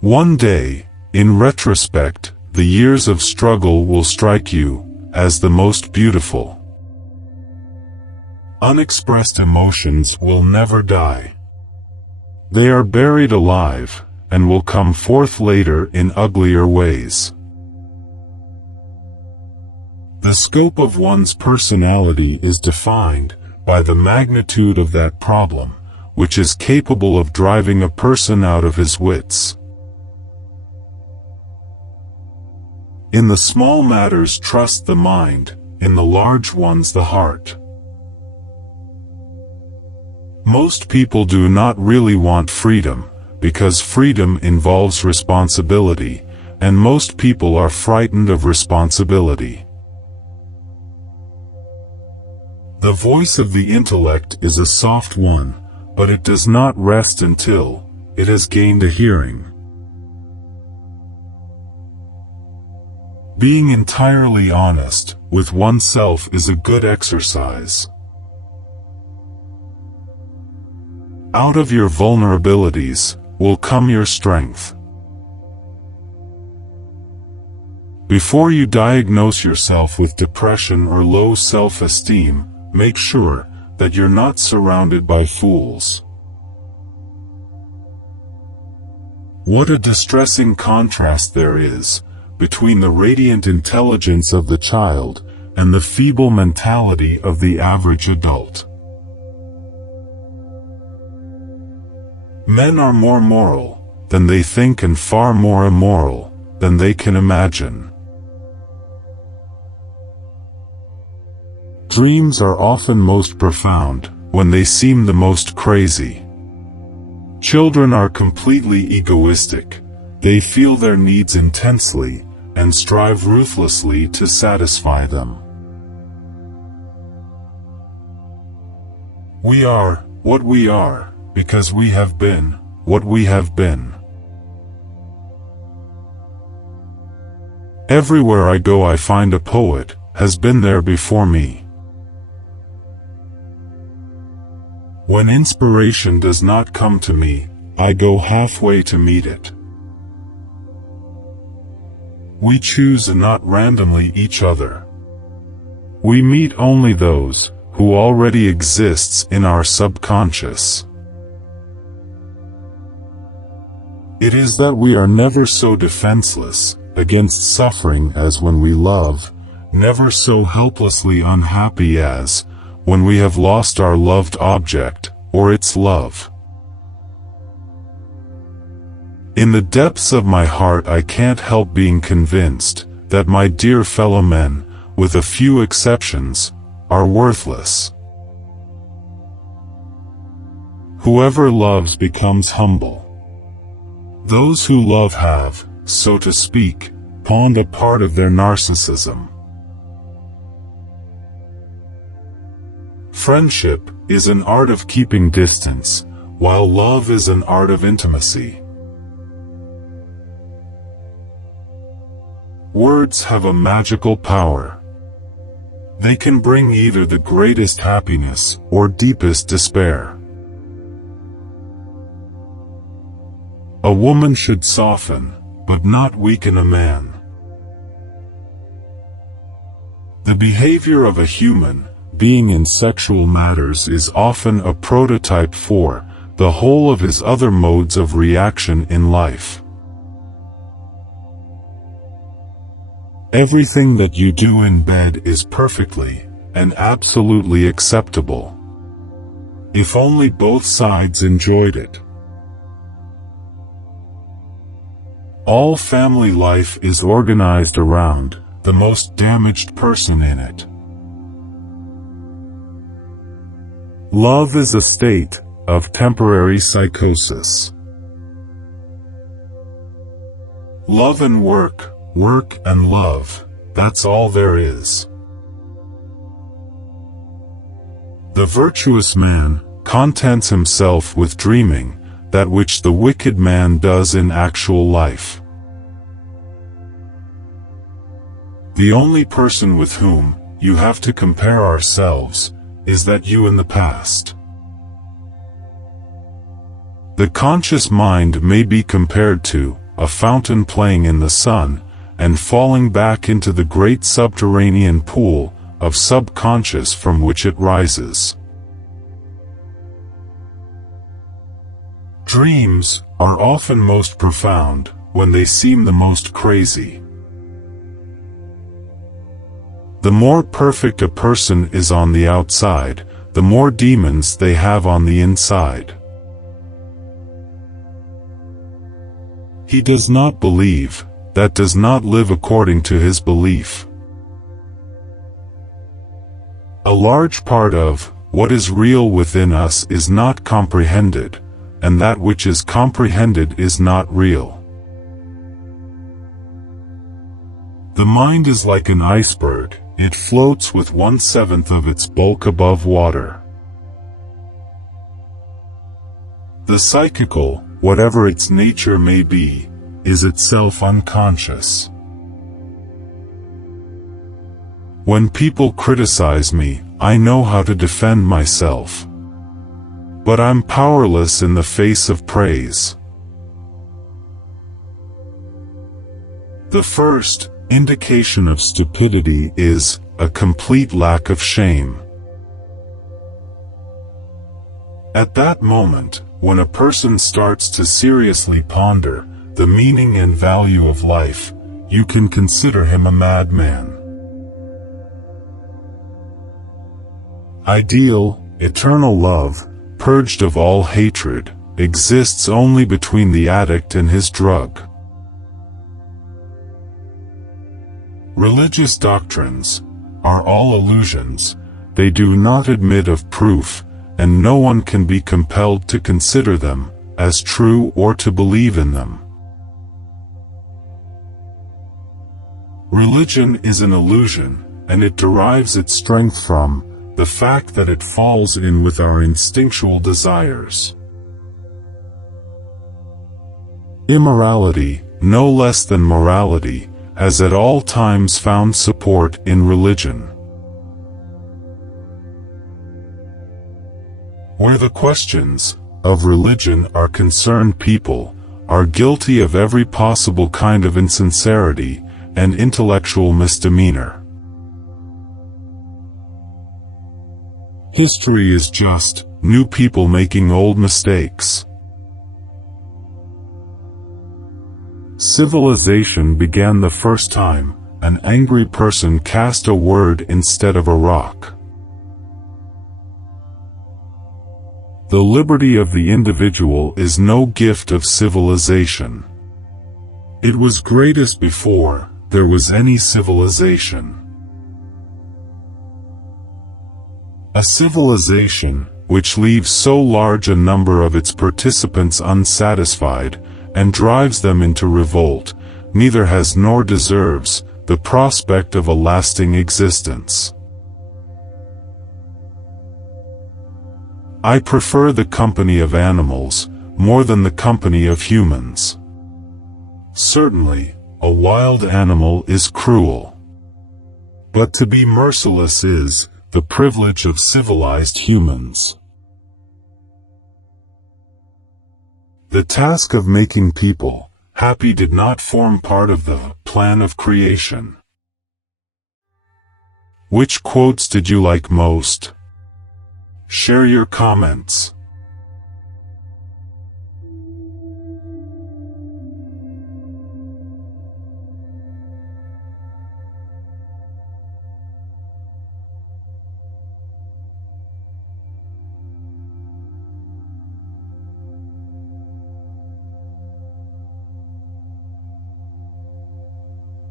One day, in retrospect, the years of struggle will strike you as the most beautiful. Unexpressed emotions will never die. They are buried alive, and will come forth later in uglier ways. The scope of one's personality is defined by the magnitude of that problem, which is capable of driving a person out of his wits. In the small matters trust the mind, in the large ones the heart. Most people do not really want freedom, because freedom involves responsibility, and most people are frightened of responsibility. The voice of the intellect is a soft one, but it does not rest until it has gained a hearing. Being entirely honest with oneself is a good exercise. Out of your vulnerabilities will come your strength. Before you diagnose yourself with depression or low self-esteem, make sure that you're not surrounded by fools. What a distressing contrast there is between the radiant intelligence of the child and the feeble mentality of the average adult. Men are more moral than they think and far more immoral than they can imagine. Dreams are often most profound when they seem the most crazy. Children are completely egoistic. They feel their needs intensely and strive ruthlessly to satisfy them. We are what we are because we have been what we have been. Everywhere I go I find a poet has been there before me. When inspiration does not come to me, I go halfway to meet it. We choose not randomly each other. We meet only those who already exists in our subconscious. It is that we are never so defenseless against suffering as when we love, never so helplessly unhappy as when we have lost our loved object, or its love. In the depths of my heart I can't help being convinced that my dear fellow men, with a few exceptions, are worthless. Whoever loves becomes humble. Those who love have, so to speak, pawned a part of their narcissism. Friendship is an art of keeping distance, while love is an art of intimacy. Words have a magical power. They can bring either the greatest happiness or deepest despair. A woman should soften, but not weaken a man. The behavior of a human being in sexual matters is often a prototype for the whole of his other modes of reaction in life. Everything that you do in bed is perfectly and absolutely acceptable, if only both sides enjoyed it. All family life is organized around the most damaged person in it. Love is a state of temporary psychosis. Love and work, work and love, that's all there is. The virtuous man contents himself with dreaming that which the wicked man does in actual life. The only person with whom you have to compare ourselves is that you in the past. The conscious mind may be compared to a fountain playing in the sun, and falling back into the great subterranean pool of subconscious from which it rises. Dreams are often most profound when they seem the most crazy. The more perfect a person is on the outside, the more demons they have on the inside. He does not believe, that does not live according to his belief. A large part of what is real within us is not comprehended, and that which is comprehended is not real. The mind is like an iceberg, it floats with 1/7 of its bulk above water. The psychical, whatever its nature may be, is itself unconscious. When people criticize me, I know how to defend myself. But I'm powerless in the face of praise. The first indication of stupidity is a complete lack of shame. At that moment, when a person starts to seriously ponder the meaning and value of life, you can consider him a madman. Ideal, eternal love, purged of all hatred, exists only between the addict and his drug. Religious doctrines are all illusions, they do not admit of proof, and no one can be compelled to consider them as true or to believe in them. Religion is an illusion, and it derives its strength from the fact that it falls in with our instinctual desires. Immorality, no less than morality, has at all times found support in religion. Where the questions of religion are concerned, people are guilty of every possible kind of insincerity and intellectual misdemeanor. History is just new people making old mistakes. Civilization began the first time an angry person cast a word instead of a rock. The liberty of the individual is no gift of civilization. It was greatest before there was any civilization. A civilization which leaves so large a number of its participants unsatisfied and drives them into revolt, neither has nor deserves the prospect of a lasting existence. I prefer the company of animals more than the company of humans. Certainly, a wild animal is cruel. But to be merciless is the privilege of civilized humans. The task of making people happy did not form part of the plan of creation. Which quotes did you like most? Share your comments.